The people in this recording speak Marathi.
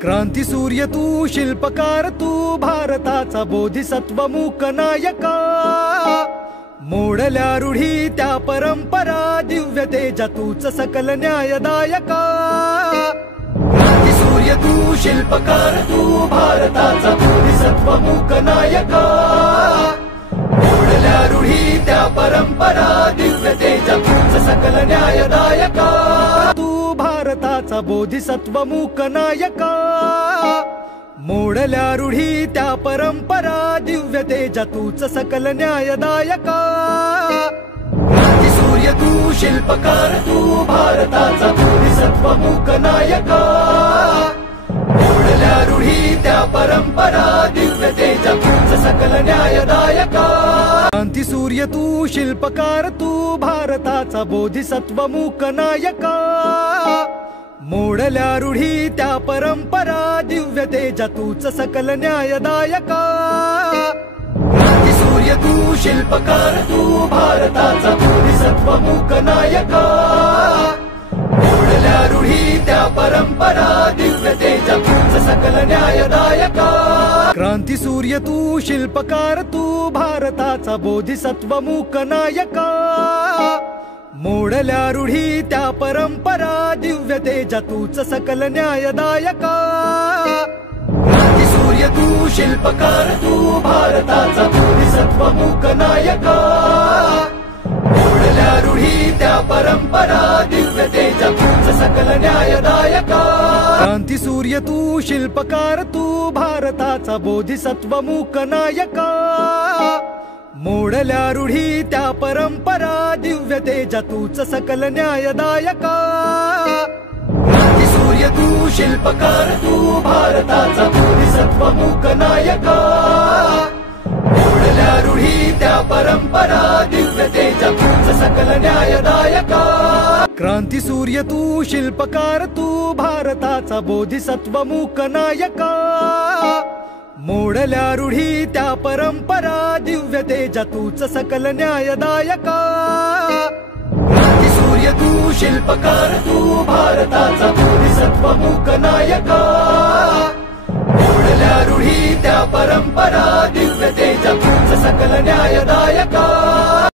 क्रांती सूर्य तू, शिल्पकार तू, भारताचा बोधिसत्व मूक नायका। मोडल्या रूढी त्या परंपरा, दिव्य तेजा तूच सकल न्यायदायका। क्रांती सूर्य तू, शिल्पकार तू, भारताचा बोधिसत्व मूक नायका। मोडल्या रूढी त्या परंपरा, दिव्य तेजा तूच सकल न्यायदायका। तू भारताचा बोधिसत्व मूक नायका। मोडल्या रूढी त्या परंपरा, दिव्य तेजा तूच सकल न्यायदायका। क्रांती सूर्य तू, शिल्पकार तू, भारताचा बोधिसत्व मूक नायका। मोडल्या रूढी त्या परंपरा, दिव्य तेजा तूच सकल न्यायदायका। क्रांती सूर्य तू, शिल्पकार तू, भारताचा बोधिसत्व मूक नायका। मोडल्या रूढी त्या परंपरा, दिव्य तेजा तूच सकल न्यायदायका। क्रांती सूर्य तू, शिल्पकार तू, भारताचा बोधिसत्व मूक नायका। मोडल्या रूढी त्या परंपरा, दिव्य तेजा तूच सकल न्यायदायका। क्रांती सूर्य तू, शिल्पकार तू, भारताचा बोधिसत्व मूक नायका। मोडल्या रूढी त्या परंपरा, दिव्य तेजा तूच सकल न्यायदायका। क्रांती सूर्य तू, शिल्पकार तू, भारताचा बोधिसत्व मूक नायका। मोडल्या रूढी त्या परंपरा, दिव्य तेजा तूच सकल न्यायदायका। क्रांती सूर्य तू, शिल्पकार तू, भारताचा बोधिसत्व मूक नायका। मोडल्या रूढी त्या परंपरा, दिव्य तेजा तूच सकल न्यायदायका। क्रांती सूर्य तू, शिल्पकार तू, भारताचा बोधिसत्व मूक नायका। मोडल्या रूढी त्या परंपरा, दिव्य तेजा तूच सकल न्यायदायका। क्रांती सूर्य तू, शिल्पकार तू, भारताचा बोधिसत्व मूक नायका। मोडल्या रूढी त्या परंपरा, दिव्य तेजा तूच सकल न्यायदायका। क्रांती सूर्य तू, शिल्पकार तू, भारताचा बोधिसत्व मूक नायका। मोडल्या रूढी त्या परंपरा, दिव्य तेजा तूच सकल न्यायदायका।